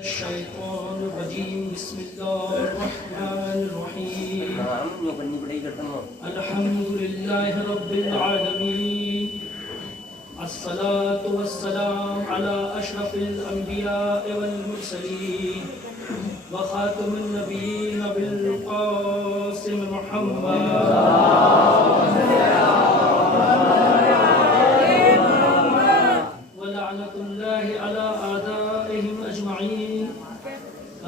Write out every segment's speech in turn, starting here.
الشیطان الرجیم بسم اللہ الرحمن الرحیم الحمدللہ رب العالمین الصلاة والسلام علی اشرف الانبیاء والمرسلین وخاتم النبیین بالقاسم محمد ولعنة الله على أعدائهم أجمعين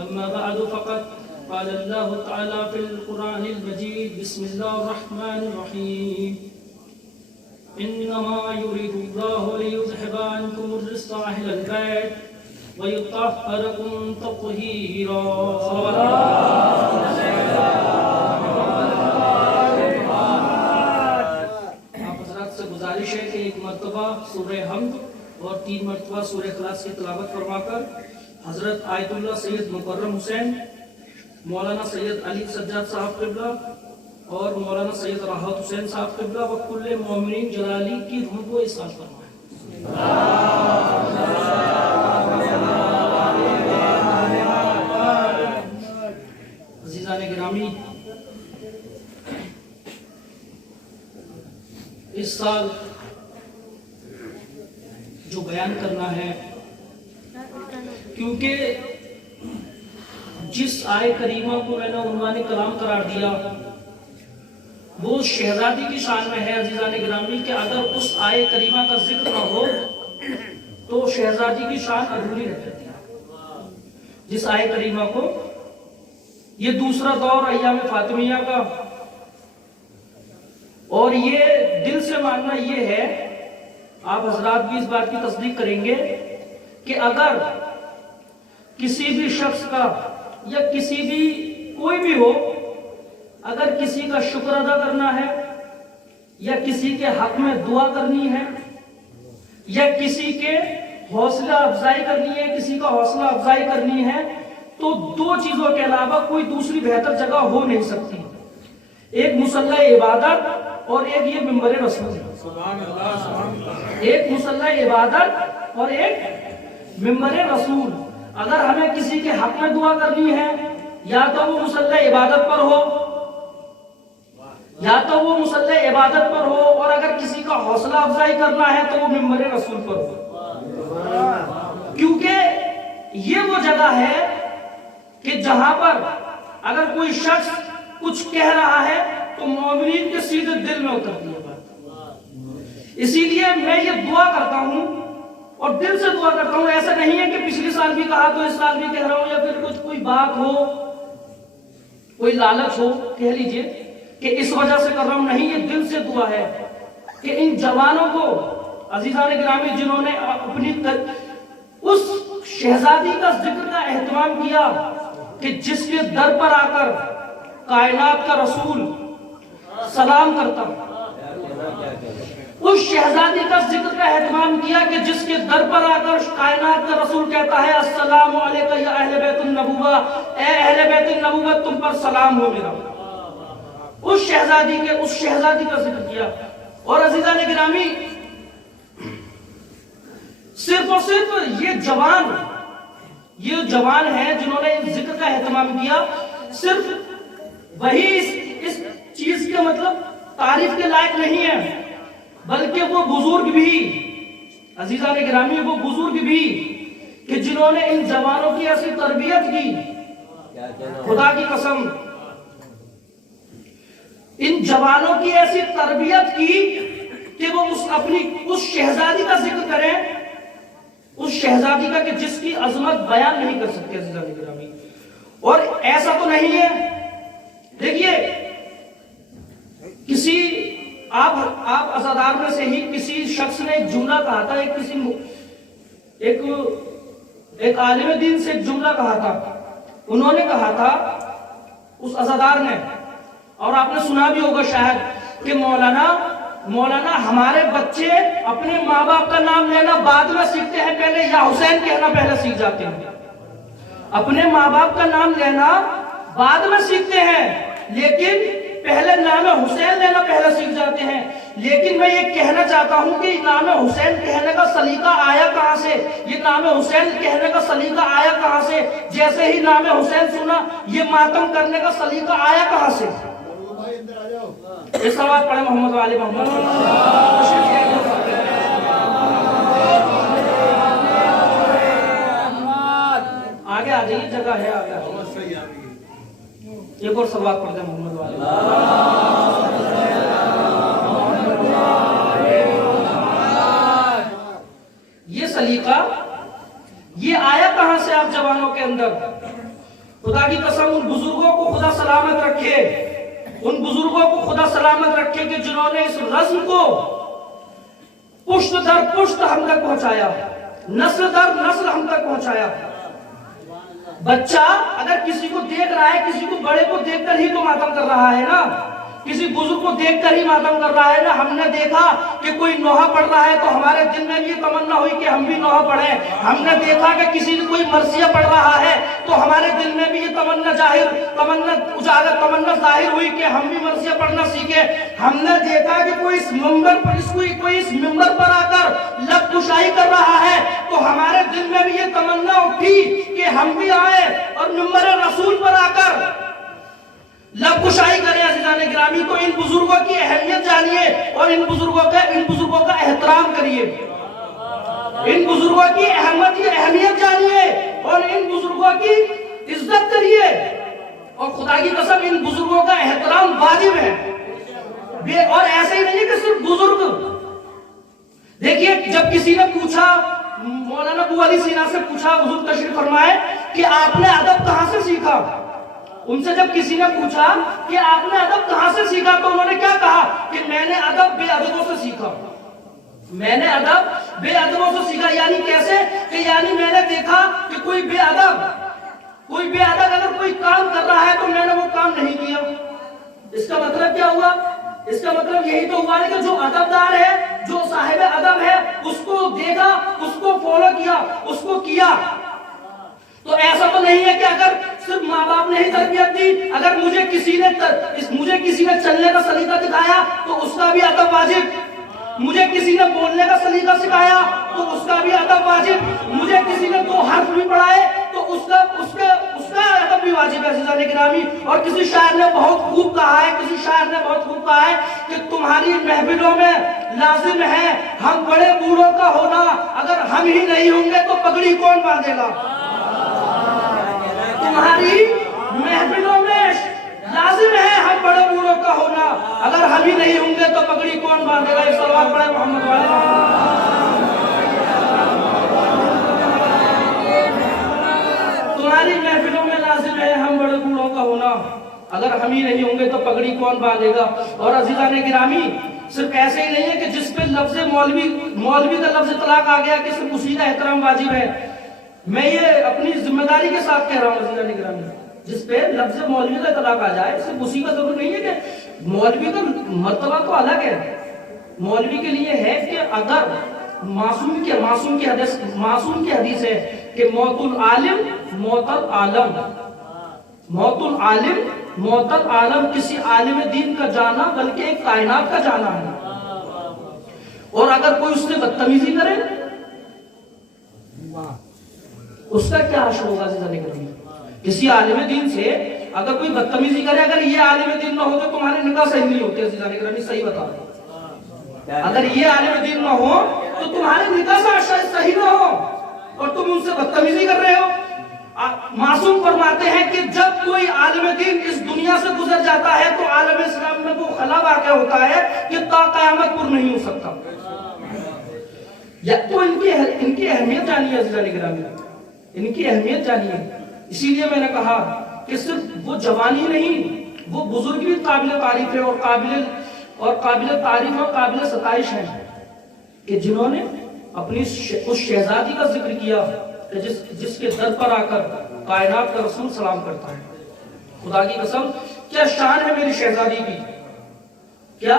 أما بعد فقد قال الله تعالى في القرآن المجيد بسم الله الرحمن الرحيم إنما يريد الله ليذهب عنكم الرجس أهل البيت ويطهركم تطهيرا آپ حضرات سے گزارش ہے کہ ایک مرتبہ سورہ حمد اور 3 مرتبہ سورہ اخلاص کی تلاوت فرما کر حضرت آیت اللہ سید مکرم حسین، مولانا سید علی سجاد صاحب قبلہ اور مولانا سید راحت حسین صاحب قبلہ و کل مومنین جلالی کی روح کو احسان فرمائیں۔ عزیزان گرامی، اس سال جو بیان کرنا ہے، کیونکہ جس آیت کریمہ کو میں نے عنوان کلام قرار دیا وہ شہزادی کی شان میں ہے۔ عزیزان گرامی، کہ اگر اس آیت کریمہ کا ذکر نہ ہو تو شہزادی کی شان ادھوری رہ جاتی ہے۔ جس آیت کریمہ کو، یہ دوسرا دور ایام فاطمیہ کا، اور یہ دل سے ماننا یہ ہے، آپ حضرات بھی اس بات کی تصدیق کریں گے کہ اگر کسی بھی شخص کا یا کسی بھی کوئی بھی ہو، اگر کسی کا شکر ادا کرنا ہے یا کسی کے حق میں دعا کرنی ہے یا کسی کے حوصلہ افزائی کرنی ہے، کسی کا حوصلہ افزائی کرنی ہے، تو 2 چیزوں کے علاوہ کوئی دوسری بہتر جگہ ہو نہیں سکتی، ایک مصلی عبادت اور ایک یہ منبر رسول۔ ایک مصلی عبادت اور ایک منبر رسول۔ اگر ہمیں کسی کے حق میں دعا کرنی ہے، یا تو وہ مصلی عبادت پر ہو، یا تو وہ مصلی عبادت پر ہو، اور اگر کسی کا حوصلہ افزائی کرنا ہے تو وہ منبر رسول پر ہو، کیونکہ یہ وہ جگہ ہے کہ جہاں پر اگر کوئی شخص کچھ کہہ رہا ہے تو مومنین کے سیدھے دل میں اترتی ہے بات۔ اسی لیے میں یہ دعا کرتا ہوں اور دل سے دعا کرتا ہوں، ایسا نہیں ہے کہ پچھلے سال بھی کہا تو اس سال بھی کہہ رہا ہوں، یا پھر کچھ کوئی بات ہو، کوئی لالچ ہو، کہہ لیجئے کہ اس وجہ سے کر رہا ہوں، نہیں، یہ دل سے دعا ہے کہ ان جوانوں کو، عزیزان گرامی، جنہوں نے اپنی اس شہزادی کا ذکر کا اہتمام کیا کہ جس کے در پر آ کر کائنات کا رسول سلام کرتا، اس شہزادی کا ذکر کا اہتمام کیا کہ جس کے در پر آ کر کائنات کا رسول کہتا ہے السلام علیکم یا اہل بیت النبوہ، اے اہل بیت النبوت تم پر سلام ہو میرا، اس شہزادی کا ذکر کیا۔ اور عزیزان گرامی، صرف اور صرف یہ جوان ہیں جنہوں نے اس ذکر کا اہتمام کیا، صرف وہی اس چیز کے مطلب تعریف کے لائق نہیں ہے، بلکہ وہ بزرگ بھی، عزیزان گرامی، وہ بزرگ بھی کہ جنہوں نے ان جوانوں کی ایسی تربیت کی، خدا کی قسم، ان جوانوں کی ایسی تربیت کی کہ وہ اس شہزادی کا ذکر کریں، اس شہزادی کا کہ جس کی عظمت بیان نہیں کر سکتے۔ عزیزان گرامی، اور ایسا تو نہیں ہے، دیکھیے، کسی آپ عزادار میں سے ہی کسی شخص نے ایک جملہ کہا تھا، ایک عالم دین سے ایک جملہ کہا تھا، انہوں نے کہا تھا اس عزادار نے، اور آپ نے سنا بھی ہوگا شاید، کہ مولانا ہمارے بچے اپنے ماں باپ کا نام لینا بعد میں سیکھتے ہیں، پہلے یا حسین کہنا پہلے سیکھ جاتے ہیں، اپنے ماں باپ کا نام لینا بعد میں سیکھتے ہیں، لیکن پہلے نام حسین لینا پہلے سیکھ جاتے ہیں۔ لیکن میں یہ کہنا چاہتا ہوں کہ نام حسین کہنے کا سلیقہ آیا کہاں سے؟ یہ نام حسین کہنے کا سلیقہ آیا کہاں سے؟ جیسے ہی نام حسین سنا یہ ماتم کرنے کا سلیقہ آیا کہاں سے؟ اس سوال پڑھے محمد والی محمد آگے آ جائیے، جگہ ہے آگے۔ ایک اور سوال پڑھتے ہیں محمد والی۔ یہ سلیقہ یہ آیا کہاں سے آپ جوانوں کے اندر؟ خدا کی قسم ان بزرگوں کو خدا سلامت رکھے، ان بزرگوں کو خدا سلامت رکھے کہ جنہوں نے اس رسم کو پشت در پشت ہم تک پہنچایا، نسل در نسل ہم تک پہنچایا۔ بچہ اگر کسی کو دیکھ رہا ہے، کسی کو بڑے کو دیکھ کر ہی تو ماتم کر رہا ہے نا، کسی بزرگ کو دیکھ کر ہی ماتم کر رہا ہے نا۔ ہم نے دیکھا کہ کوئی نوحہ پڑھ رہا ہے تو ہمارے دل میں بھی یہ تمنا ہوئی کہ ہم بھی نوحہ پڑھیں۔ ہم نے دیکھا کہ کسی نے کوئی مرثیہ پڑھ رہا ہے تو ہمارے دل میں بھی یہ تمنا ظاہر ہوئی کہ ہم بھی مرثیہ پڑھنا سیکھیں۔ ہم نے دیکھا کہ کوئی اس ممبر پر آ کر لب کشائی کر رہا ہے تو ہمارے دل میں بھی یہ تمنا اٹھی کہ ہم بھی آئے اور ممبر رسول پر آ کر لب کشائی کریں۔ عزیزان گرامی، تو ان بزرگوں کی اہمیت جانیے اور ان بزرگوں کا احترام کریے، ان بزرگوں کی اہمیت جانیے اور ان بزرگوں کی عزت کریے۔ اور خدا کی قسم ان بزرگوں کا احترام واجب ہے، اور ایسے ہی نہیں ہے کہ صرف بزرگ۔ دیکھیے جب کسی نے پوچھا، مولانا ابو علی سینا سے پوچھا، حضور تشریف فرمائے کہ آپ نے ادب کہاں سے سیکھا؟ ان سے جب کسی نے پوچھا کہ آپ نے ادب کہاں سے سیکھا تو انہوں نے کیا کہا کہ میں نے ادب بے ادبوں سے سیکھا، میں نے ادب بے ادبوں سے سیکھا۔ یعنی کیسے؟ کہ یعنی میں نے دیکھا کہ کوئی بے ادب اگر کوئی کام کر رہا ہے تو میں نے وہ کام نہیں کیا۔ اس کا مطلب کیا ہوا؟ اس کا مطلب یہی تو ہوا کہ جو ادبدار ہے، جو صاحب ادب ہے، اس کو دیکھا، اس کو فالو کیا، اس کو کیا۔ تو ایسا تو نہیں ہے کہ اگر صرف ماں باپ نے ہی تربیت دی، اگر مجھے کسی نے چلنے کا سلیقہ دکھایا تو اس کا بھی ادب واجب، مجھے کسی نے بولنے کا سلیقہ سکھایا تو اس کا بھی ادب واجب، مجھے کسی نے 2 حرف بھی پڑھائے تو اس کا ادب بھی واجب ہے۔ عزیزان گرامی، اور کسی شاعر نے بہت خوب کہا ہے کہ تمہاری محفلوں میں لازم ہے ہم بڑے بوڑھوں کا ہونا، اگر ہم ہی نہیں ہوں گے تو پگڑی کون باندھے گا؟ تمہاری محفلوں میں لازم ہے ہم بڑے بوڑھوں کا ہونا، اگر ہم ہی نہیں ہوں گے تو پگڑی کون باندھے گا؟ ایک سوال پڑھے محمد والے۔ تمہاری محفلوں میں لازم ہے ہم بڑے بوڑھوں کا ہونا، اگر ہم ہی نہیں ہوں گے تو پگڑی کون باندھے گا؟ اور عزیزان گرامی، صرف ایسے ہی نہیں ہے کہ جس پہ لفظ مولوی کا لفظ اطلاق آ گیا کہ صرف اسی کا احترام واجب ہے۔ میں یہ اپنی ذمہ داری کے ساتھ کہہ رہا ہوں عزیزان گرامی، جس پہ لفظ مولوی کا اطلاق آ جائے صرف اسی کا ضرور نہیں ہے کہ مولوی کا مرتبہ تو الگ ہے۔ مولوی کے لیے ہے کہ اگر معصوم کی حدیث ہے کہ موت العالم موت العالم، موت العالم موت العالم، کسی عالم دین کا جانا بلکہ ایک کائنات کا جانا ہے۔ اور اگر کوئی اس سے بدتمیزی کرے اس کا کیا حشر ہوگا؟ کسی عالم دین سے اگر کوئی بدتمیزی کرے، اگر یہ عالم دین نہ ہو تو تمہارے نکاح صحیح نہیں ہوتے۔ عزیزان گرامی صحیح بتا رہا ہوں، اگر یہ عالم دین نہ ہو تو تمہارے نکاح صحیح نہ ہو اور تم ان سے بدتمیزی کر رہے ہو۔ معصوم فرماتے ہیں کہ جب کوئی عالم دین اس دنیا سے گزر جاتا ہے تو عالم اسلام میں وہ خلا واقع ہوتا ہے کہ تا قیامت پر نہیں ہو سکتا۔ یا تو ان کی اہمیت جانیے عزیزان گرامی، ان کی اہمیت جانیے۔ اسی لیے میں نے کہا کہ صرف وہ جوانی نہیں، وہ بزرگ بھی قابل تعریف ہے اور قابل تعریف اور قابل ستائش ہے کہ جنہوں نے اپنی اس شہزادی کا ذکر کیا کہ جس کے در پر آ کر کائنات کا رسول سلام کرتا ہے۔ خدا کی قسم کیا شان ہے میری شہزادی کی، کیا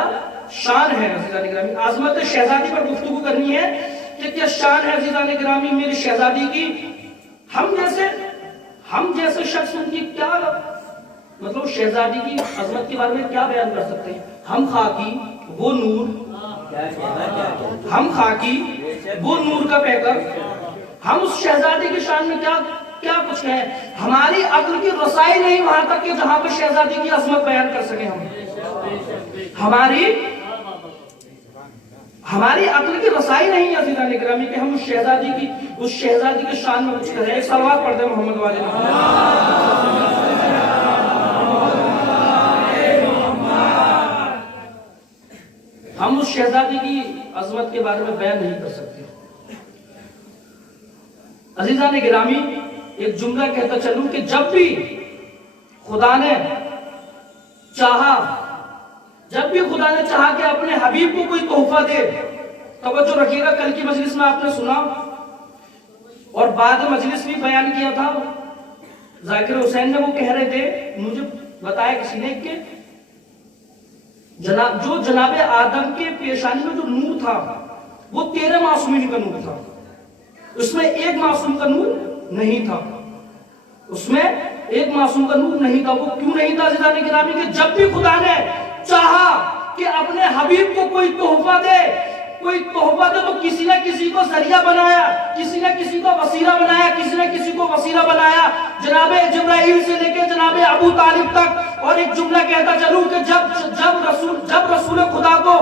شان ہے عزیزان گرامی۔ عظمت شہزادی پر گفتگو کرنی ہے کہ کیا شان ہے عزیزان گرامی میری شہزادی کی۔ ہم جیسے شخص ان کی کیا مطلب شہزادی کی عظمت کے بارے میں کیا بیان کر سکتے ہیں؟ ہم خاکی وہ نور، ہم خاکی وہ نور کا پیکر، ہم اس شہزادی کی شان میں کیا کچھ کہیں. ہماری عقل کی رسائی نہیں وہاں تک کہ جہاں پہ شہزادی کی عظمت بیان کر سکیں ہم. ہماری عقل کی رسائی نہیں عزیزان گرامی کہ ہم اس شہزادی کی شان میں کچھ کریں. ایک صلوات پڑھ دیں محمد والے ہم اس شہزادی کی عظمت کے بارے میں بیان نہیں کر سکتے. عزیزان گرامی ایک جملہ کہتا چلوں کہ جب بھی خدا نے چاہا کہ اپنے حبیب کو کوئی تحفہ دے، توجہ رکھیے گا، کل کی مجلس میں آپ نے سنا اور بعد مجلس بھی بیان کیا تھا، ذاکر حسین نے وہ کہہ رہے تھے، مجھے بتایا کسی نے کہ جو جناب آدم کے پیشانی میں جو نور تھا وہ 13 معصومین کا نور تھا، اس میں ایک معصوم کا نور نہیں تھا. وہ کیوں نہیں تھا عزیزان گرامی کہ جب بھی خدا نے چاہا کہ اپنے حبیب کو کوئی تحفہ دے تو کسی نہ کسی کو ذریعہ بنایا، کسی نہ کسی کو وسیلہ بنایا، جناب جبرائیل سے لے کے جناب ابو طالب تک. اور ایک جملہ کہتا چلوں کہ جب رسول خدا کو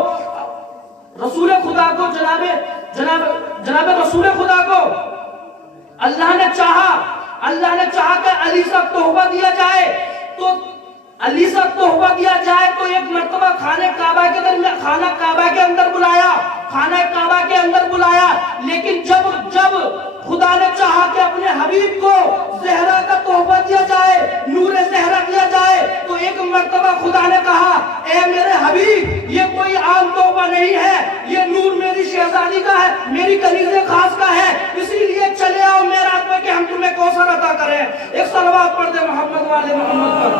جناب رسول خدا کو اللہ نے چاہا کہ علی سے تحفہ دیا جائے تو ایک مرتبہ خانہ کعبہ کے اندر بلایا. لیکن جب خدا نے چاہا کہ اپنے حبیب کو زہرا کا تحفہ دیا جائے، نور زہرا دیا جائے، تو ایک مرتبہ خدا نے کہا اے میرے حبیب یہ کوئی عام تحفہ نہیں ہے، یہ نور میری شہزادی کا ہے، میری کنیز خاص کا ہے، اسی لیے چلے آؤ معراج میں کہ ہم تمہیں کوثر عطا کریں. ایک صلوات پڑھ دے محمد والے محمد پر.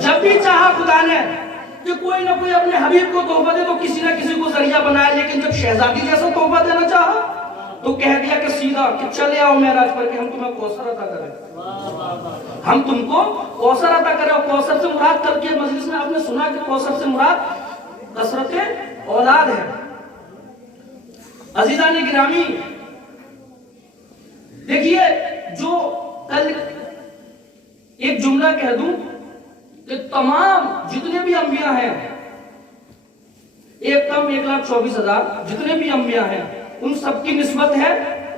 جب بھی چاہا خدا نے کہ کوئی نہ کوئی اپنے حبیب کو تحفہ دے تو کسی نہ کسی کو ذریعہ بنایا، لیکن جب شہزادی جیسا تحفہ دینا چاہا تو کہہ دیا کہ سیدھا کہ چلے آؤ معراج پر کہ ہم تمہیں کوثر عطا کریں. ہم تم کو کوثر عطا کریں. اور کوثر سے مراد کل کے مجلس میں آپ نے سنا کہ کوثر سے مراد کثرت اولاد ہے. عزیزان گرامی دیکھیے، جو کل ایک جملہ کہہ دوں کہ تمام جتنے بھی انبیاء ہیں، 1,24,000 جتنے بھی انبیاء ہیں، ان سب کی نسبت ہے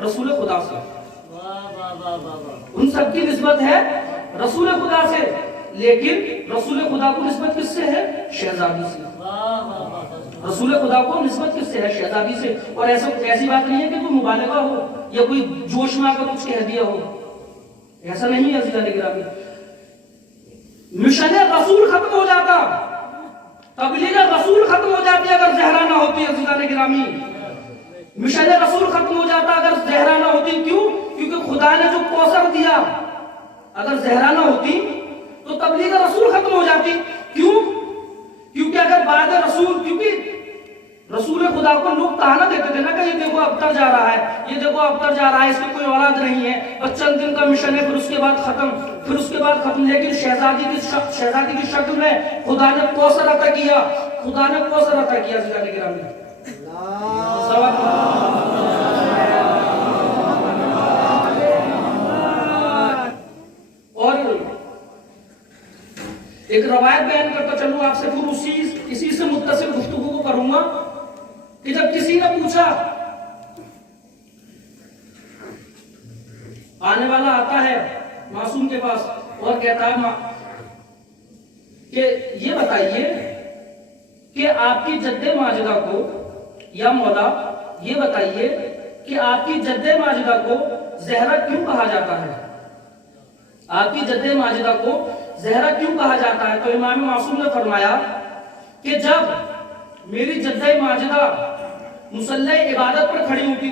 رسول خدا سے. لیکن رسول خدا کو نسبت کس سے ہے؟ شہزادی سے. رسول خدا کو نسبت کس سے ہے؟ شہزادی سے. اور ایسی بات نہیں ہے کہ کوئی مبالغہ ہو یا کوئی جوش میں آ کر کچھ کہہ دیا ہو، ایسا نہیں ہے عزیزان گرامی. مشن رسول ختم ہو جاتا، تبلیغ رسول ختم ہو جاتی اگر زہرا نہ ہوتی. عزیزان گرامی مشن رسول ختم ہو جاتا اگر زہرا نہ ہوتی. کیوں؟ کیونکہ خدا نے جو کوثر دیا، اگر زہرا نہ ہوتی تو تبلیغ رسول ختم ہو جاتی. کیوں؟ کیونکہ اگر بعد رسول خدا کو لوگ تانا دیتے تھے نا کہ یہ دیکھو ابتر جا رہا ہے، اس میں کوئی اولاد نہیں ہے، اور چند دن کا مشن ہے، پھر اس کے بعد ختم. لیکن شہزادی کی شکل میں خدا نے کوثر عطا کیا. عزیزان گرامی اور ایک روایت بیان کرتا چلوں آپ سے، پھر اسی سے متصل گفتگو کو کروں گا کہ جب کسی نے پوچھا، آنے والا آتا ہے معصوم کے پاس اور کہتا ہے کہ یہ بتائیے کہ آپ کی جد ماجدہ کو، یا مولا یہ بتائیے کہ آپ کی جد ماجدہ کو زہرا کیوں کہا جاتا ہے؟ تو امام معصوم نے فرمایا کہ جب میری جد ماجدہ مصلی عبادت پر کھڑی ہوتی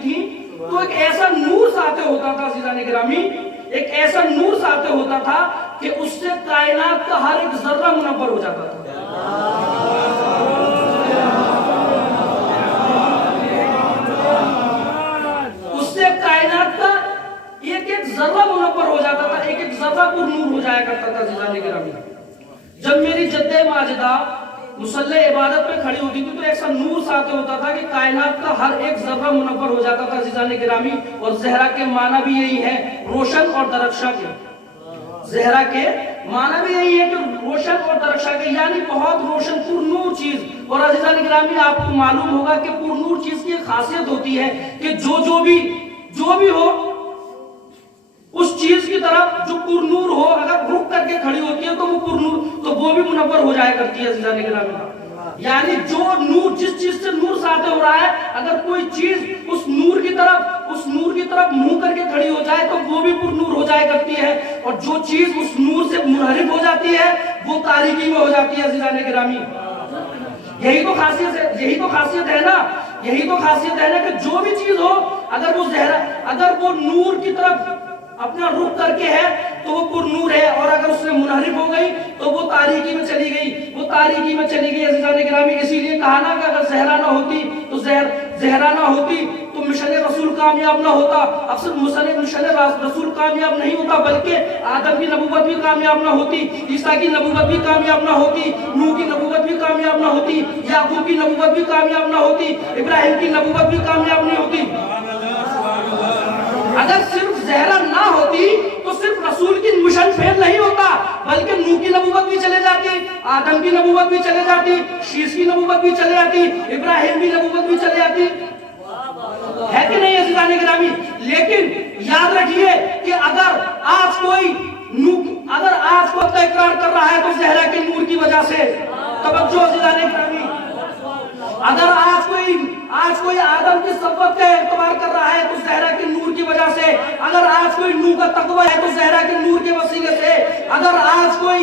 تھی، تو ایک ایسا نور ساطع ہوتا تھا عزیزان گرامی، کہ اس سے کائنات کا ہر ایک ذرہ منور ہو جاتا تھا. اس سے کائنات کا ایک ایک ذرہ منور ہو جاتا تھا، ایک ایک ذرہ پر نور ہو جایا کرتا تھا عزیزان گرامی. جد ماجدہ مصلی عبادت پہ کھڑی ہوتی تھی تو ایک سا نور ساتھ ہوتا تھا کہ کائنات کا ہر ایک ذرہ منور ہو جاتا تھا عزیزان گرامی. اور زہرا کے معنی بھی یہی ہے روشن اور درخشاں کے. زہرا کے معنی بھی یہی ہے کہ روشن اور درخشاں کے یعنی بہت روشن پر نور چیز. اور عزیزان گرامی آپ کو معلوم ہوگا کہ پر نور چیز کی خاصیت ہوتی ہے کہ جو بھی ہو اس چیز کی طرف جو پر نور ہو اگر رک کر کے کھڑی ہوتی ہے تو وہ پر نور تو وہ بھی منور ہو جایا کرتی ہے عزیزان گرامی. یعنی جو نور جس چیز سے نور ساتھ ہو رہا ہے اگر کوئی چیز اس نور کی طرف منہ کر کے کھڑی ہو جائے تو وہ بھی پر نور ہو جایا کرتی ہے. اور جو چیز اس نور سے منحرف ہو جاتی ہے وہ تاریکی میں ہو جاتی ہے عزیزان گرامی. یہی تو خاصیت ہے نا کہ جو بھی چیز ہو اگر وہ نور کی طرف اپنا رخ کر کے ہے تو وہ پر نور ہے اور اگر اس سے منحرف ہو گئی تو وہ تاریکی میں چلی گئی عزیزان گرامی. اسی لیے کہا نا کہ اگر زہرا نہ ہوتی تو مشن رسول کامیاب نہ ہوتا. اب صرف مشن رسول کامیاب نہیں ہوتا بلکہ آدم کی نبوت بھی کامیاب نہ ہوتی, عیسیٰ کی نبوت بھی کامیاب نہ ہوتی, نوح کی نبوت بھی کامیاب نہ ہوتی, یعقوب کی نبوت بھی کامیاب نہ ہوتی, ابراہیم کی نبوت بھی کامیاب نہیں ہوتی. اگر صرف زہرا نہ ہوتی تو صرف رسول کی مشن فیل نہیں ہوتا بلکہ نوح کی نبوت بھی چلے جاتی, آدم کی نبوت بھی چلے جاتی, شیس کی نبوت بھی چلے جاتی, ابراہیم کی نبوت بھی چلے جاتی. ہے کہ نہیں عزیزان گرامی؟ لیکن یاد رکھیے کہ اگر آج کوئی اقرار کر رہا ہے تو زہرا کے نور کی وجہ سے. توجہ عزیزان گرامی, اگر آج کوئی آدم کی صفت کا اعتبار کر رہا ہے تو زہرا کے نور کی وجہ سے. اگر آج کوئی نوح کا تقوی ہے تو زہرا کے نور کے وسیلے سے. اگر آج کوئی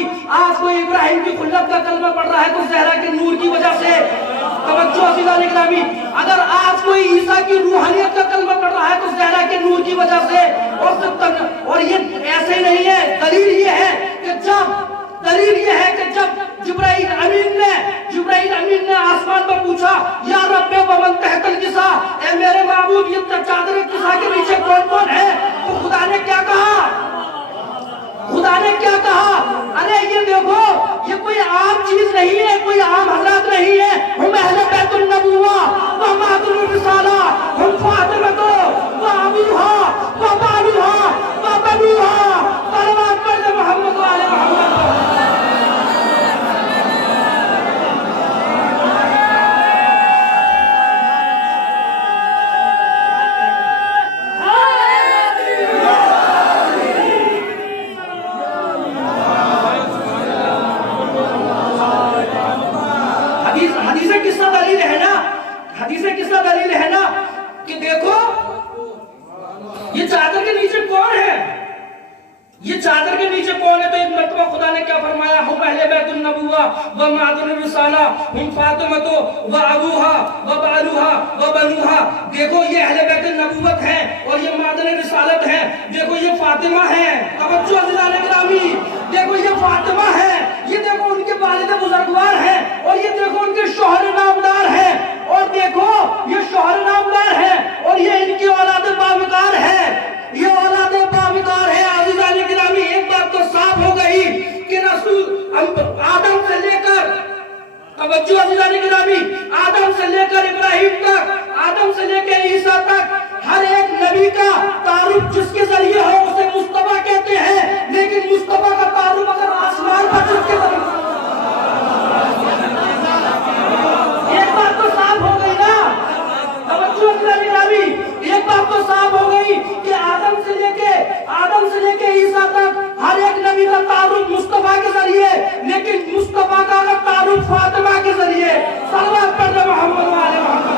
ابراہیم کی خلت کا کلمہ پڑھ رہا ہے تو زہرا کے نور کی وجہ سے. توجہ عزیزان گرامی, اگر آج کوئی عیسیٰ کی روحانیت کا کلمہ پڑھ رہا ہے تو زہرا کے نور کی وجہ سے. اور یہ ایسے ہی نہیں ہے, دلیل یہ ہے کہ جب جبرائیل امین نے آسمان پر پوچھا یا رب ومن تحت الکسا, اے میرے معبود یہ چادر کسا کے نیچے کون ہے, تو خدا نے کیا کہا؟ ارے یہ دیکھو یہ کوئی عام چیز نہیں ہے, کوئی عام حضرات نہیں ہے. ہم اہل بیت النبوہ و معدن الرسالہ, ہم فاطمہ و ابوہا و بالوہا و بنوہا. صلوات پڑھ محمد و آل محمد. حدیث قصہ دلیل ہے نا کہ دیکھو یہ چادر کے نیچے کون ہے, تو ایک مرتبہ خدا نے کیا فرمایا, ہم اہل بیت النبوہ و معدن الرسالہ, ہم فاطمہ و ابوہا و بالوہا و بنوہا. دیکھو یہ اہل بیت النبوت ہے اور یہ معدن رسالت ہے. دیکھو یہ فاطمہ ہے. توجہ عزیزان گرامی, دیکھو یہ فاطمہ ہے, یہ دیکھو ان کے والد بزرگوار ہیں, اور یہ دیکھو ان کے شوہر نامدار ہیں, اور دیکھو یہ شوہر نامدار ہے, اور یہ ان کی اولاد باوقار ہے. عزیزان گرامی, ایک بات تو صاف ہو گئی کہ رسول آدم سے لے کر, توجہ عزیزان گرامی, آدم سے لے کر ابراہیم تک, آدم سے لے کے عیسیٰ تک, ہر ایک نبی کا تعارف جس کے ذریعے ہو اسے مصطفیٰ کہتے ہیں. لیکن مصطفیٰ کا تعارف اگر آسمان پر جس کے ذریعے, ایک بات تو صاف ہو گئی نا. توجہ عزیزان گرامی, ایک بات تو صاف ہو گئی کہ آدم سے لے کے عیسیٰ تک ہر ایک نبی کا تعارف مصطفیٰ کے ذریعے, لیکن مصطفیٰ کا تعارف فاطمہ کے ذریعے. صلوات پڑھ محمد و آل محمد.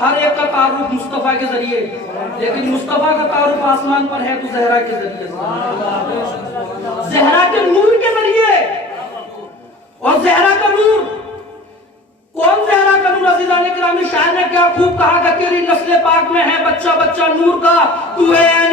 ہر ایک کا تعارف مصطفیٰ کے ذریعے, لیکن مصطفیٰ کا تعارف آسمان پر ہے تو زہرا کے ذریعے, زہرا کے نور کے ذریعے. اور زہرا کا نور, کون زہرا کا نور عزیزان گرامی؟ شاعر نے کیا خوب کہا کہ تیری نسل پاک میں ہے بچہ نور کا, تو ہے عین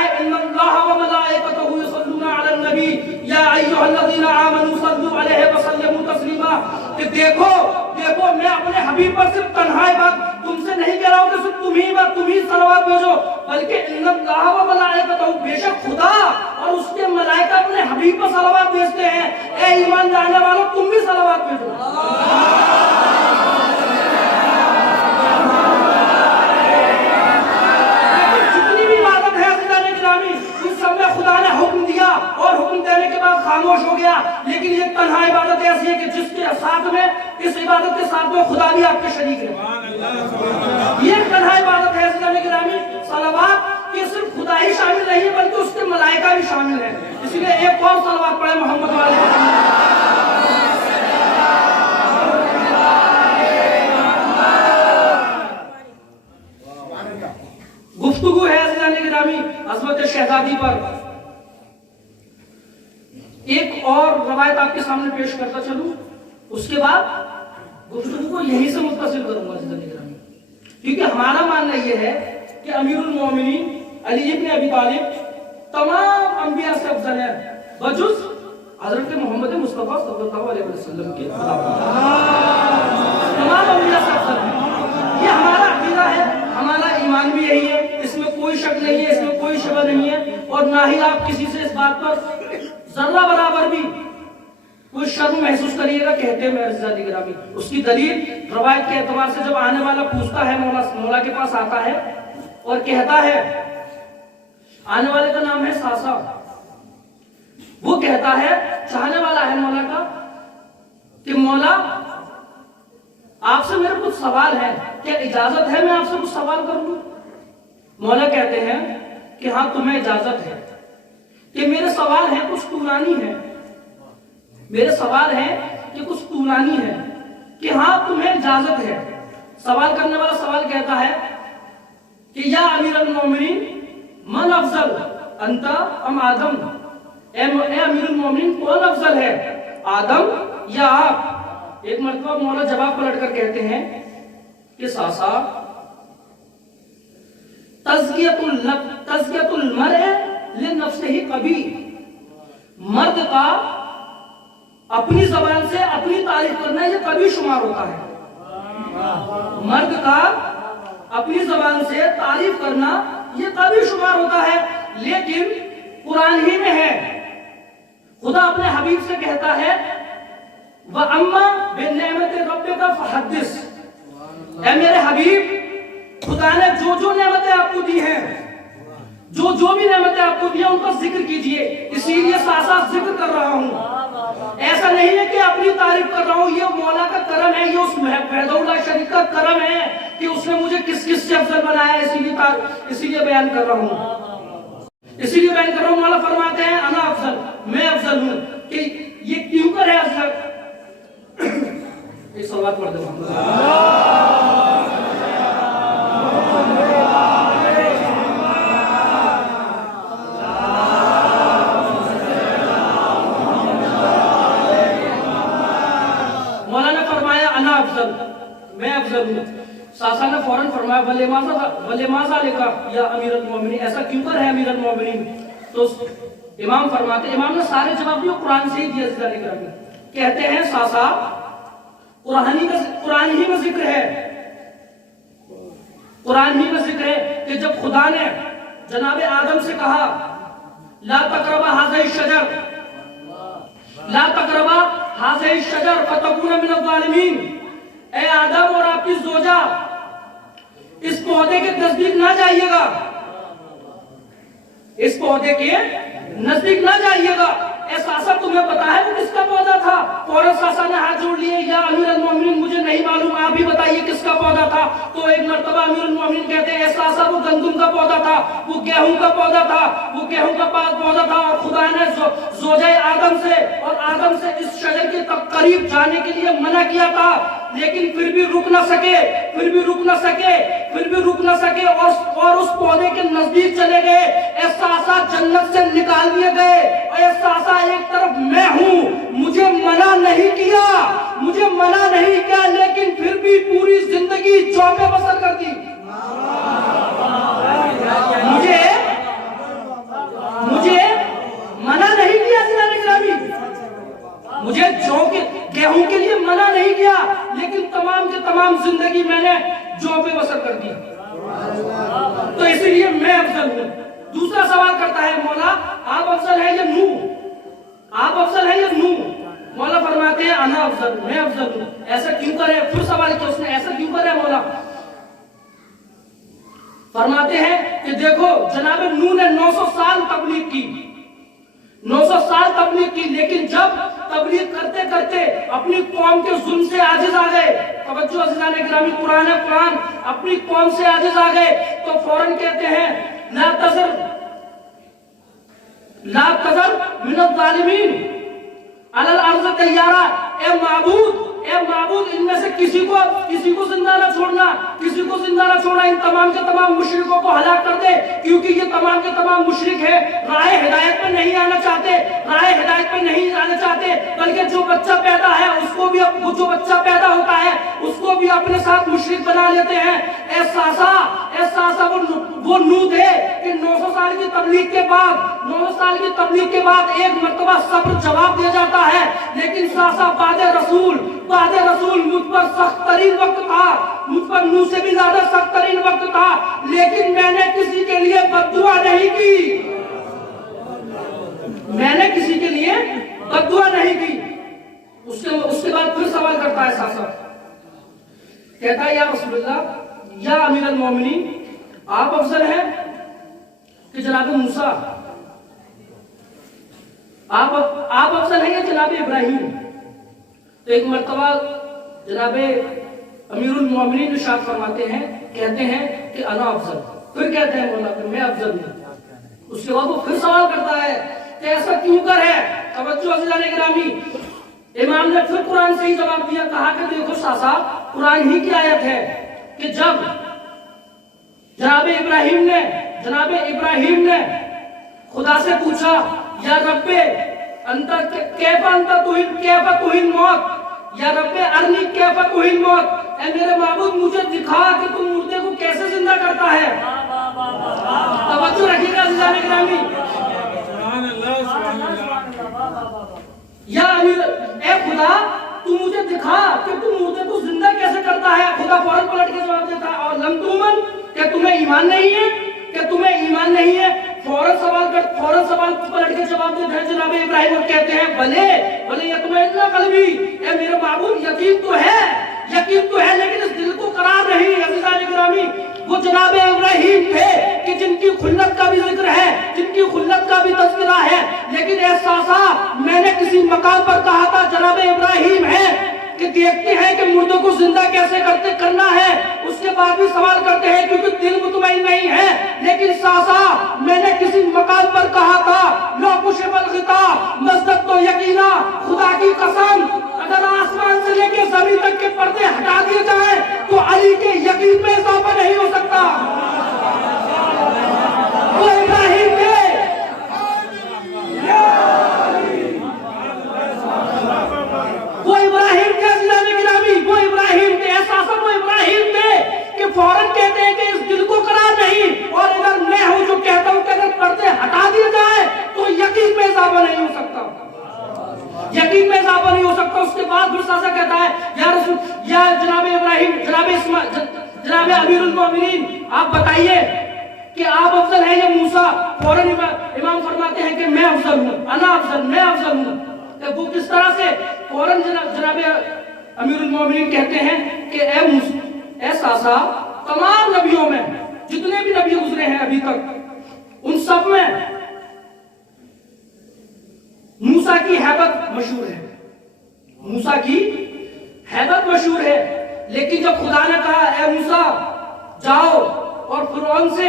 ہے ان اللہ و ملائکتہ یصلون علی النبی یا ایھا الذین آمنوا صلوا علیہ وسلموا تسلیما، کہ دیکھو میں اپنے حبیب پر صرف تنہائی بات تم سے نہیں کہہ رہا ہوں کہ صرف تم ہی صلوات بھیجو، بلکہ ان اللہ و ملائکتہ، بے شک خدا اور اس کے ملائکہ اپنے حبیب پر صلوات بھیجتے ہیں، اے ایمان لانے والوں تم بھی صلوات بھیجو۔ خدا نے حکم دیا اور حکم دینے کے بعد خاموش ہو گیا، لیکن یہ تنہا عبادت ایسی ہے کہ جس کے ساتھ میں اس عبادت کے ساتھ میں خدا بھی آپ کے شریک ہے۔ یہ تنہا عبادت ہے عزیزان گرامی، صلوات کہ صرف خدا ہی شامل نہیں ہے بلکہ اس کے ملائکہ بھی شامل ہیں، اسی لیے ایک اور صلوات پڑھیں محمد والے۔ گفتگو ہے عزیزان گرامی عظمت شہزادی پر۔ ایک اور روایت آپ کے سامنے پیش کرتا چلوں، اس کے بعد گفتگو کو یہیں سے متصل کروں گا عزیزان گرامی، کیونکہ ہمارا ماننا یہ ہے کہ امیر المومنین علی ابن ابی طالب تمام انبیاء سے افضل ہے بجز حضرت محمد مصطفیٰ صلی اللہ علیہ وسلم کے، تمام انبیاء سے افضل ہے۔ یہ ہمارا عقیدہ ہے، ہمارا ایمان بھی یہی ہے، اس میں کوئی شک نہیں ہے، اس میں کوئی شبہ نہیں ہے، اور نہ ہی آپ کسی سے اس بات پر ذرہ برابر بھی کوئی شرم محسوس کریے گا کہتے میں عزیزان گرامی۔ اس کی دلیل روایت کے اعتبار سے جب آنے والا پوچھتا ہے مولا کے پاس آتا ہے اور کہتا ہے، آنے والے کا نام ہے ساسا، وہ کہتا ہے چاہنے والا ہے مولا کا کہ مولا آپ سے میرے کچھ سوال ہیں، کیا اجازت ہے میں آپ سے کچھ سوال کر لوں؟ مولا کہتے ہیں کہ ہاں تمہیں اجازت ہے، کہ میرے سوال ہیں کچھ طولانی ہیں، میرے سوال ہیں کہ کچھ طولانی ہیں، کہ ہاں تمہیں اجازت ہے۔ سوال کرنے والا سوال کہتا ہے کہ یا امیر المومنین من افضل انت ام آدم، اے امیر المومنین کون افضل ہے، آدم یا آپ؟ ایک مرتبہ مولا جواب پلٹ کر کہتے ہیں کہ ساسا تزکیۃ المرء لنفسہ قبیح، مرد کا اپنی زبان سے اپنی تعریف کرنا یہ کبھی شمار ہوتا ہے، مرد کا اپنی زبان سے تعریف کرنا یہ کبھی شمار ہوتا ہے، لیکن قرآن ہی میں ہے، خدا اپنے حبیب سے کہتا ہے وَأَمَّا بِنِعْمَةِ رَبِّكَ فَحَدِّثْ، اے میرے حبیب خدا نے جو نعمتیں آپ کو دی ہیں، جو بھی نعمتیں آپ کو دی ہیں ان کا ذکر کیجئے، اسی لیے ساتھ ساتھ ذکر کر رہا ہوں، ایسا نہیں ہے کہ اپنی تعریف کر رہا ہوں، یہ مولا کا کرم ہے، یہ اس وحدہ اللہ شریک کا کرم ہے کہ اس نے مجھے کس سے افضل بنایا ہے، اسی لیے بیان کر رہا ہوں، مولا فرماتے ہیں انا افضل، میں افضل ہوں، کہ یہ کیوں کر ہے افضل؟ ایک صلوات پڑھ دیں میں افضل ہوں۔ ساسا نے فوراً فرمایا وَلِمَاذَا لَكَ یا امیر المومنین، ایسا کیوں کر ہے امیر المومنین؟ تو امام فرماتے، امام نے سارے جواب بھی قرآن سے ہی دیا عزیزان گرامی، کہتے ہیں ساسا قرآن ہی میں ذکر ہے، قرآن ہی میں ذکر ہے کہ جب خدا نے جناب آدم سے کہا لا تقربا هذه الشجر، لا تقربا هذه الشجر فتكون من الظالمین، اے آدم اور آپ کی زوجہ اس پودے کے نزدیک نہ جائیے گا، اس پودے کے نزدیک نہ جائیے گا۔ اے ساسا تمہیں پتا ہے وہ کس کا پودا تھا؟ فوراً ساسا نے ہاتھ جوڑ لیے، یا امیر المومنین مجھے نہیں معلوم، آپ ہی بتائیے کس کا پودا تھا۔ تو ایک مرتبہ امیر المومنین کہتے ہیں اے ساسا وہ گندم کا پودا تھا، وہ گیہوں کا پودا تھا، وہ گیہوں کا پودا تھا، اور خدا نے زوجہ آدم سے اور آدم سے اس شجر کے قریب جانے کے لیے منع کیا تھا، لیکن پھر بھی رک نہ سکے اور اس پودے کے نزدیک چلے گئے۔ اے ساسا جنت سے نکال دیے گئے، اور اے ساسا ایک طرف میں ہوں، مجھے منع نہیں کیا، لیکن پھر بھی پوری زندگی چوپے بسر کر دی، مجھے افضل ہوں. دوسرا سوال کرتا ہے مولا آپ افضل ہیں یا نوح؟ آپ افضل ہیں یا نوح؟ مولا فرماتے ہیں انا افضل، میں افضل ہوں. ایسا کیوں کرے؟ پھر سوال کیا اس نے، ایسا کیوں کرے مولا؟ فرماتے ہیں کہ دیکھو جناب نوح نے 900 سال تبلیغ کی، 900 سال تبلیغ کی، لیکن جب تبلیغ کرتے کرتے اپنی قوم کے ظلم سے عاجز آ گئے، توجہ عزیزان گرامی، قرآن ہے قرآن، اپنی قوم سے عاجز آ گئے تو فوراً کہتے ہیں لا تذر من الظالمین علی الارض دیارا، اے معبود ان میں سے کسی کو زندہ نہ چھوڑنا، کسی کو زندہ نہ چھوڑنا، ان تمام کے تمام مشرکوں کو ہلاک کر دے، کیونکہ یہ تمام کے تمام مشرک ہیں، راہ ہدایت پہ نہیں آنا چاہتے، راہ ہدایت پہ نہیں آنا چاہتے، بلکہ جو بچہ پیدا ہے اس کو بھی، جو بچہ پیدا ہوتا ہے اس کو بھی اپنے ساتھ مشرک بنا لیتے ہیں. احساسا وہ نوح تھے کہ 900 سال کی تبلیغ کے بعد، 900 سال کی تبلیغ کے بعد ایک مرتبہ صبر جواب دیا جاتا ہے، لیکن ساسا بعد رسول مجھ پر سخت ترین وقت تھا، مجھ پر نوح سے بھی زیادہ سخت ترین وقت تھا، لیکن میں نے کسی کے لیے بد دعا نہیں کی، میں نے کسی کے لیے بد دعا نہیں کی. اس کے بعد پھر سوال کرتا ہے ساسا، کہتا ہے یا رسول اللہ، یا امیر المومنین، آپ افضل ہیں کہ جناب موسیٰ؟ آپ افضل ہیں یا جناب ابراہیم؟ تو ایک مرتبہ جناب امیر المومنین ارشاد فرماتے ہیں، کہتے ہیں کہ انا افضل. پھر کہتے ہیں مولا کہ میں افضل ہوں. اس کے بعد وہ پھر سوال کرتا ہے کہ ایسا کیوں کر ہے؟ توجہ عزیزان گرامی، امام نے پھر قرآن سے ہی جواب دیا، کہا کہ دیکھو ساسا، قرآن ہی کی آیت ہے کہ جب جناب ابراہیم نے خدا سے پوچھا یا رب کیف تحیی الموت، یا رب ارنی کیف تحیی الموت، اے میرے معبود مجھے دکھا کہ تم مردے کو کیسے زندہ کرتا ہے. توجہ رکھیے گا عزیزان گرامی، یا امیر، اے خدا تو مجھے دکھا کہ تم مردے کو زندہ کیسے کرتا ہے. خدا فوراً پلٹ کے جواب دیتا ہے اور لم تؤمن، کہ تمہیں ایمان نہیں ہے، کہ تمہیں ایمان نہیں ہے. فوراً سوال پلٹ کے جواب دیتے ہیں جناب ابراہیم اور کہتے ہیں بھلے یطمئن قلبی، اے میرے معبود یقین تو ہے لیکن اس دل کو قرار نہیں. عزیزان گرامی، وہ جناب ابراہیم تھے کہ جن کی خلت کا بھی ذکر ہے، جن کی خلت کا بھی تذکرہ ہے، لیکن احساسا میں نے کسی مقام پر کہا تھا جناب ابراہیم ہے کہ دیکھتے ہیں کہ مردوں کو زندہ کیسے کرنا ہے. اس کے بعد بھی سوال کرتے ہیں کیونکہ دل مطمئن نہیں ہے، لیکن ساسا میں نے کسی مقام پر کہا تھا لو کشف الغطاء مصدق تو یقینا، خدا کی قسم اگر آسمان سے لے کے زمین تک کے پردے ہٹا دیے جائیں تو علی کے یقین میں اضافہ نہیں ہو سکتا. وہ ابراہیم تھے، وہ ابراہیم تھے عزیزان گرامی، وہ ابراہیم تھے. احساسا وہ ابراہیم تھے کہ فوراً کہتے ہیں کہ اس دل کو قرار نہیں، اور اگر میں ہوں جو کہتا ہوں کہ اگر پردے ہٹا دیے جائیں تو یقین میں اضافہ نہیں ہو سکتا، یقین میں اضافہ نہیں ہو سکتا. اس کے بعد پھر ساسا کہتا ہے یا رسول، یا جناب ابراہیم، جناب امیر المومنین، آپ بتائیے کہ آپ افضل ہیں یا موسیٰ؟ فوراً امام فرماتے ہیں کہ میں افضل ہوں، انا افضل، میں افضل ہوں. وہ کس طرح سے؟ فوراً جناب امیر المومنین کہتے ہیں کہ اے ساسا، تمام نبیوں میں جتنے بھی نبی گزرے ہیں ابھی تک، ان سب میں موسیٰ کی ہیبت مشہور ہے، موسیٰ کی ہیبت مشہور ہے. لیکن جب خدا نے کہا اے موسیٰ جاؤ اور فرعون سے،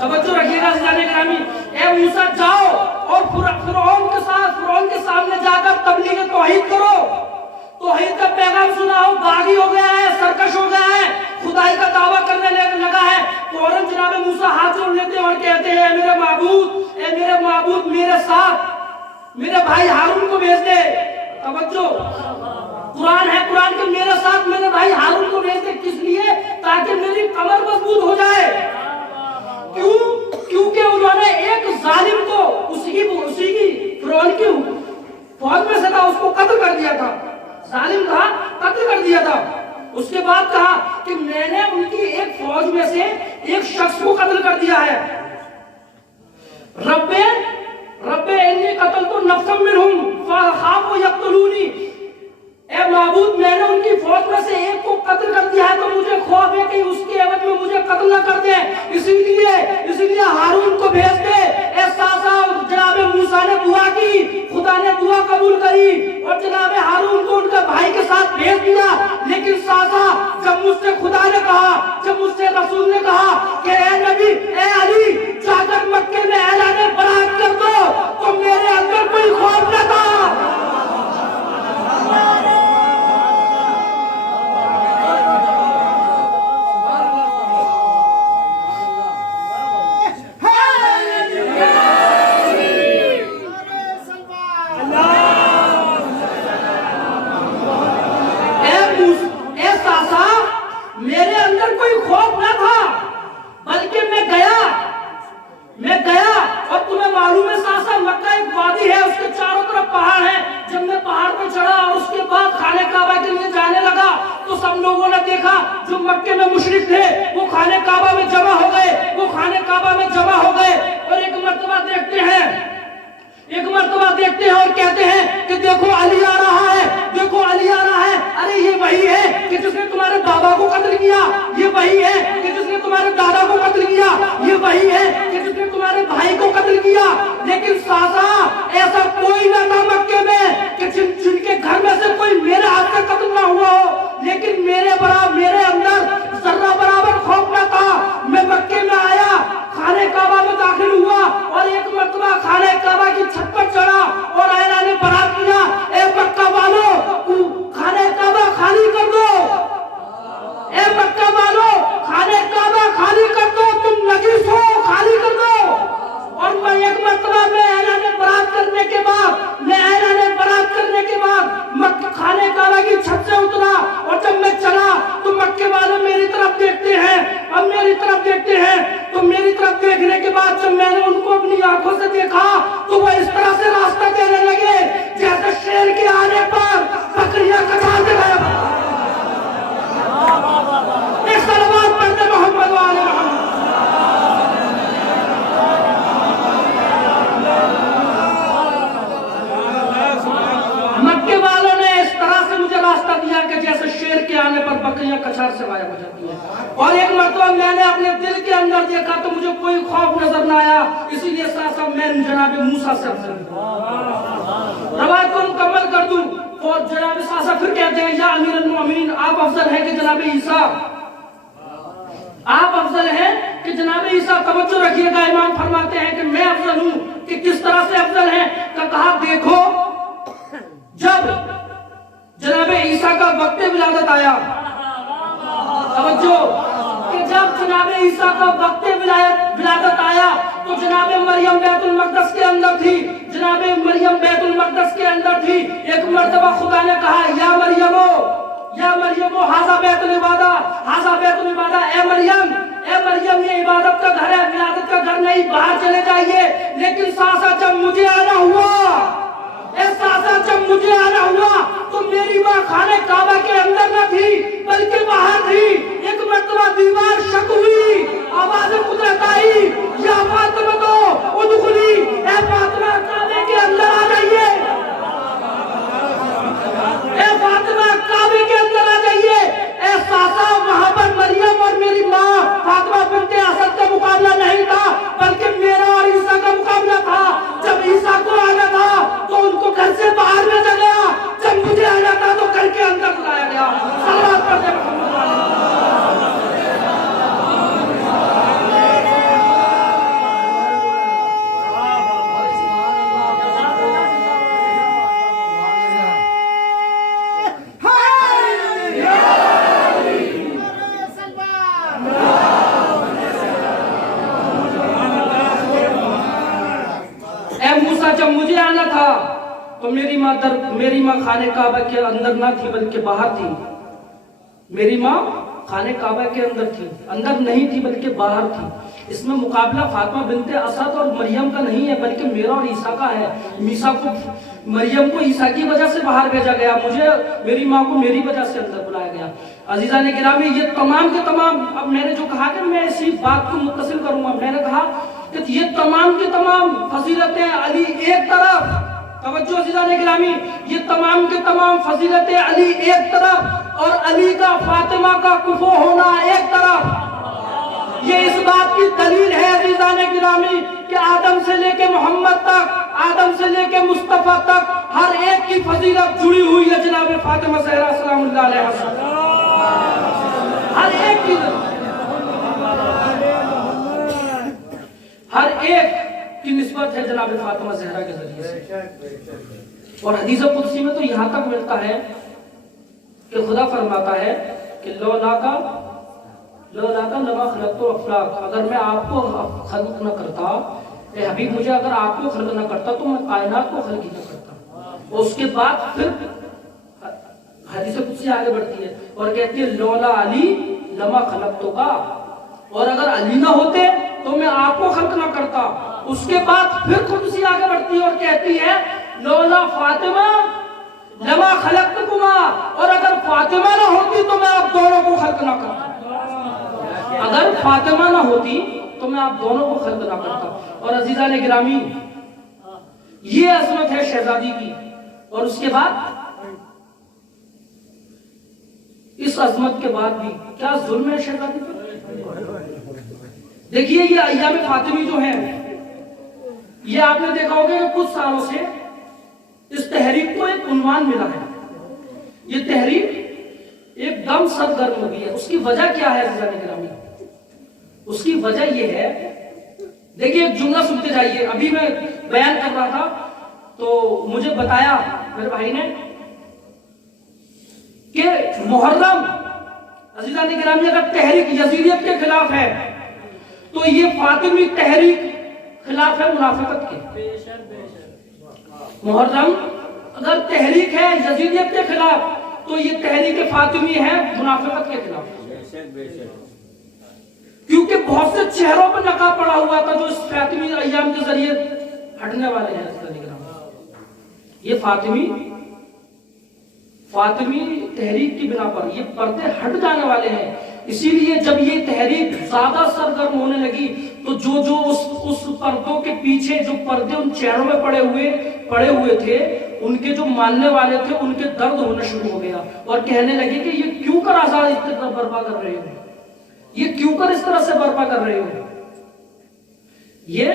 توجہ رکھیے گا عزیزان گرامی، اے موسیٰ جاؤ اور فرعون کے سامنے جا کر تبلیغ توحید کرو، توحید کا پیغام سناؤ. باغی ہو گیا ہے، سرکش ہو گیا ہے، خدائی کا دعویٰ کرنے لگا ہے. فوراً جناب موسیٰ ہاتھ جوڑ لیتے ہیں اور کہتے ہیں اے میرے معبود میرے ساتھ میرے بھائی ہارون کو بھیج دے. توجہ، قرآن ہے، قرآن کے میرے ساتھ میرے بھائی ہارون کو بھیج دے. کس لیے؟ تاکہ میری کمر مضبوط ہو جائے. کیونکہ انہوں نے ایک ظالم کو اسی کی فرعون کی فوج میں سے تھا، اس کو قتل کر دیا تھا، ظالم تھا، قتل کر دیا تھا. اس کے بعد کہا کہ میں نے ان کی ایک فوج میں سے ایک شخص کو قتل کر دیا ہے. رب انی قتلت نفسا منہم فخافوا یقتلونی، اے معبود میں نے ان کی فوج میں سے ایک کو قتل کر دیا ہے تو مجھے خوف ہے کہ اس کے عوض میں مجھے قتل نہ کر دیں، اسی لیے ہارون کو بھیج دے. اے ساسا جناب موسیٰ نے دعا کی، خدا نے دعا قبول کری اور جناب ہارون کو ان کے بھائی کے ساتھ بھیج دیا. لیکن ساسا جب مجھ سے خدا نے کہا، جب مجھ سے رسول نے کہا کہ اے نبی اے علی جا کر مکے میں اعلان برات کر دو، تو میرے اندر کوئی خوف نہ تھا. میرے اندر کوئی خوف نہ تھا، بلکہ میں گیا اور تمہیں معلوم ہے ساسا مکہ ایک وادی ہے، اس کے چاروں طرف پہاڑ ہیں. جب میں پہاڑ پہ چڑھا اور اس کے بعد خانہ کعبہ کے لیے جانے لگا تو سب لوگوں نے دیکھا جو مکے میں مشرک تھے وہ خانہ کعبہ میں جمع ہو گئے اور ایک مرتبہ دیکھتے ہیں اور کہتے ہیں کہ دیکھو علی آ رہا ہے. ارے یہ وہی ہے کہ جس نے تمہارے بابا کو قتل کیا، یہ وہی ہے کہ جس نے تمہارے دادا کو قتل کیا، یہ وہی ہے کہ جس نے تمہارے بھائی کو قتل کیا. لیکن ساسا ایسا کوئی نہ تھا مکے میں کہ جن کے گھر میں سے کوئی میرے ہاتھ سے قتل نہ ہوا ہو. لیکن میرے اندر ذرہ برابر خوف نہ تھا. میں مکے میں آیا، خانہ کعبہ میں داخل ہوا اور ایک مرتبہ خانہ کعبہ کی چھت پر چڑھا اور اعلان برات کیا، اے مکہ والو خانہ کعبہ خالی کر دو، اے مکہ والو خانہ کعبہ خالی کر دو، تم نجس ہو، خالی کر دو. اور میں ایک مرتبہ میں اعلان برات کرنے کے بعد خانہ کعبہ کی چھت سے اترا اور جب میں چلا تو مکے والے میری طرف دیکھتے ہیں تو میری طرف دیکھنے کے بعد جب میں نے ان کو اپنی آنکھوں سے دیکھا تو وہ اس طرح سے راستہ دینے لگے جیسے شیر کے آنے پر بکریاں کچال دے گئے. ایک صلوات پڑھتے محمد والے محمد. مکے والوں نے اس طرح سے مجھے راستہ دیا کہ جیسے شیر کے آنے پر بکریاں کچھار سے غائب ہو جاتی ہیں. اور ایک مرتبہ میں نے اپنے دل کے اندر دیکھا تو مجھے کوئی خوف نظر نہ آیا، اسی لیے ساسا میں جناب موسیٰ سے افضل روایت کو مکمل کر دوں. اور جناب ساسا پھر کہتے ہیں یا امیر المؤمنین آپ افضل ہیں کہ جناب عیسیٰ، آپ افضل ہیں کہ جناب عیسیٰ. توجہ رکھیے گا، امام فرماتے ہیں کہ میں افضل ہوں. کہ کس طرح سے افضل ہیں؟ کہا دیکھو جب جناب عیسیٰ کا وقت ولادت آیا، توجہ کہ جب جناب عیسیٰ کا وقت ولادت آیا تو جناب مریم بیت المقدس کے اندر تھی. ایک مرتبہ خدا نے کہا یا مریم ہذا بیت العبادہ، اے مریم یہ عبادت کا گھر ہے، ولادت کا گھر نہیں، باہر چلے جائیے. لیکن ساسا جب مجھے آنا ہوا تو میری ماں خانہ کعبہ کے اندر نہ تھی بلکہ باہر تھی. ایک مرتبہ دیوار شک ہوئی، آواز قدرت آئی یا فاطمہ تو ادخلی، اے فاطمہ کعبے کے اندر آ جائیے، اے فاطمہ کعبے کے اندر آ جائیے. اے ساسا وہاں پر مریم اور میری ماں فاطمہ بنت اسد کا مقابلہ نہیں تھا بلکہ میرا اور عیسیٰ کا مقابلہ تھا. جب عیسیٰ کو آنا تھا تو ان کو گھر سے باہر بھیجا گیا، جب مجھے آنا تھا تو گھر کے اندر بلایا گیا. صلوات پڑھتے محمد والے. جب مجھے آنا تھا تو میری ماں خانہ کعبہ کے اندر نہ تھی بلکہ باہر تھی. میری ماں خانہ کعبہ کے اندر نہیں تھی بلکہ باہر تھی. اس میں مقابلہ فاطمہ بنت اسد اور مریم کا نہیں ہے بلکہ میرا اور عیسیٰ کا ہے. مریم کو عیسیٰ کی وجہ سے باہر بھیجا گیا، میری ماں کو میری وجہ سے اندر بلایا گیا. عزیزان گرامی یہ تمام کے تمام، اب میں نے جو کہا کہ میں اسی بات کو متصل کروں گا، میں نے کہا کہ یہ تمام کی تمام فضیلتیں علی ایک طرف، توجہ عزیزان گرامی، یہ تمام کے تمام فضیلتیں علی ایک طرف اور علی کا فاطمہ کا کفو ہونا ایک طرف، یہ اس بات کی دلیل ہے عزیزان گرامی کہ آدم سے لے کے محمد تک، آدم سے لے کے مصطفیٰ تک ہر ایک کی فضیلت جڑی ہوئی ہے جناب فاطمہ زہرا سلام اللہ علیہ، ہر ایک کی، ہر ایک کی نسبت ہے جناب فاطمہ زہرا کے ذریعے سے۔ اور حدیث قدسی میں تو یہاں تک ملتا ہے کہ خدا فرماتا ہے کہ لولا کا لما خلقت افلاک، اگر میں آپ کو خلق نہ کرتا، اے حبیب مجھے اگر آپ کو خلق نہ کرتا تو میں کائنات کو خلق ہی نہ کرتا۔ اور اس کے بعد پھر حدیث قدسی آگے بڑھتی ہے اور کہتی ہے لولا علی لما خلقتو کا، اور اگر علی نہ ہوتے تو میں آپ کو خلق نہ کرتا۔ اس کے بعد پھر قدسی آگے بڑھتی ہے اور کہتی ہے لولا فاطمہ لما خلقتکما، اور اگر فاطمہ نہ ہوتی تو میں آپ دونوں کو خلق نہ کرتا، اگر فاطمہ نہ ہوتی تو میں آپ دونوں کو خلق نہ کرتا۔ اور عزیزان گرامی یہ عظمت ہے شہزادی کی، اور اس کے بعد اس عظمت کے بعد بھی کیا ظلم ہے شہزادی پر؟ دیکھیے یہ ایام فاطمی جو ہیں، یہ آپ نے دیکھا ہوگا کہ کچھ سالوں سے اس تحریک کو ایک عنوان ملا ہے، یہ تحریک ایک دم سرگرم ہو گئی ہے۔ اس کی وجہ کیا ہے عزیزان گرامی؟ اس کی وجہ یہ ہے، دیکھیے ایک جملہ سنتے جائیے، ابھی میں بیان کر رہا تھا تو مجھے بتایا میرے بھائی نے کہ محرم عزیزان گرامی اگر تحریک یزیدیت کے خلاف ہے تو یہ فاطمی تحریک خلاف ہے منافقت کے۔ محرم اگر تحریک ہے یزیدیت کے خلاف تو یہ تحریک فاطمی ہے منافقت کے خلاف، کیونکہ بہت سے چہروں پر نقاب پڑا ہوا تھا جو اس فاطمی ایام کے ذریعے ہٹنے والے ہیں۔ یہ فاطمی تحریک کی بنا پر یہ پردے ہٹ جانے والے ہیں، اسی لیے جب یہ تحریک زیادہ سرگرم ہونے لگی تو جو اس پردوں کے پیچھے جو پردے ان چہروں میں پڑے ہوئے تھے، ان کے جو ماننے والے تھے ان کے درد ہونا شروع ہو گیا اور کہنے لگے کہ یہ کیوں کر آزاد اس طرح برپا کر رہے ہو، یہ کیوں کر اس طرح سے برپا کر رہے ہو، یہ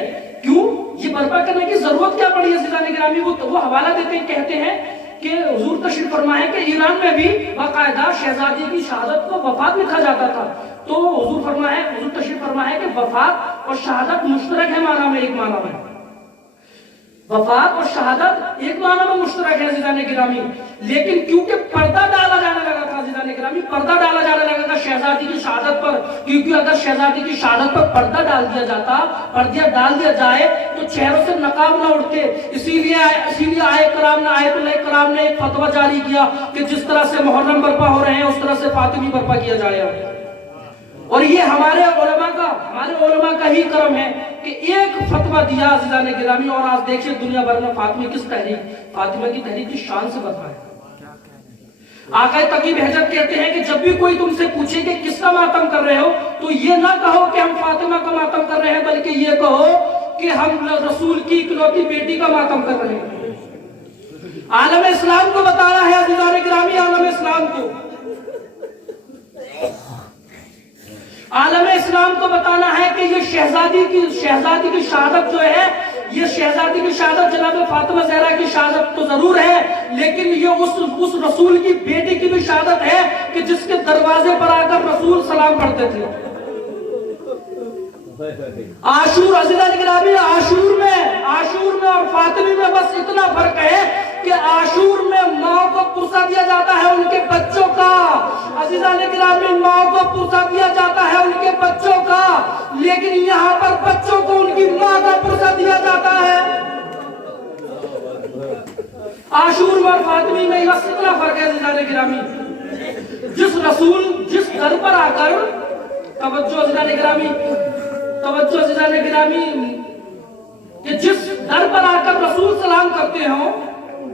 برپا کرنے کی ضرورت کیا پڑی ہے عزیزان گرامی؟ وہ حوالہ دیتے ہیں، کہتے ہیں کہ حضور تشریف فرمائے کہ ایران میں بھی باقاعدہ شہزادی کی شہادت کو وفات لکھا جاتا تھا، تو حضور تشریف فرمائے کہ وفات اور شہادت مشترک ہے معنی میں، ایک معنی میں وفات اور شہادت ایک معنی میں مشترک ہے عزیزان گرامی، لیکن کیونکہ پردہ ڈالا جانے لگا تھا عزیزان گرامی، پردہ ڈالا جانے لگا تھا شہزادی کی شہادت پر، کیونکہ اگر شہزادی کی شہادت پر پردہ ڈال دیا جائے تو چہروں سے نقاب نہ اٹھتے، اسی لیے آیت اللہ کرام نے ایک فتویٰ جاری کیا کہ جس طرح سے محرم برپا ہو رہے ہیں اس طرح سے فاطمی برپا کیا جائے، اور یہ ہمارے علماء کا ہی کرم ہے کہ ایک فتویٰ دیا عزیزان گرامی، اور آج دیکھیں دنیا بھر میں فاطمہ کی تحریک کی شان سے برپا ہے۔ آقا تقی بہجت کہتے ہیں کہ جب بھی کوئی تم سے پوچھے کہ کس کا ماتم کر رہے ہو تو یہ نہ کہو کہ ہم فاطمہ کا ماتم کر رہے ہیں، بلکہ یہ کہو کہ ہم رسول کی اکلوتی بیٹی کا ماتم کر رہے ہیں۔ عالم اسلام کو بتایا ہے عزیزان گرامی، عالم اسلام کو بتانا ہے کہ یہ شہزادی کی شہادت جو ہے، یہ شہزادی کی شہادت جناب فاطمہ زہرا کی شہادت تو ضرور ہے، لیکن یہ اس رسول کی بیٹی کی بھی شہادت ہے کہ جس کے دروازے پر آ کر رسول سلام پڑھتے تھے۔ عاشور عزیزان گرامی، عاشور میں اور فاطمی میں بس اتنا فرق ہے کہ عاشور میں ماں کو پرسا دیا جاتا ہے ان کے بچوں کا، عزیزان گرامی ماں کو پرسا دیا جاتا ہے ان کے بچوں کا، لیکن یہاں پر بچوں کو ان کی ماں کا پرسا دیا جاتا ہے۔ عاشور میں اور فاطمی میں بس اتنا فرق ہے عزیزان گرامی، جس گھر پر آ کر توجہ عزیزان گرامی کہ جس در پر آ کر رسول سلام کرتے ہوں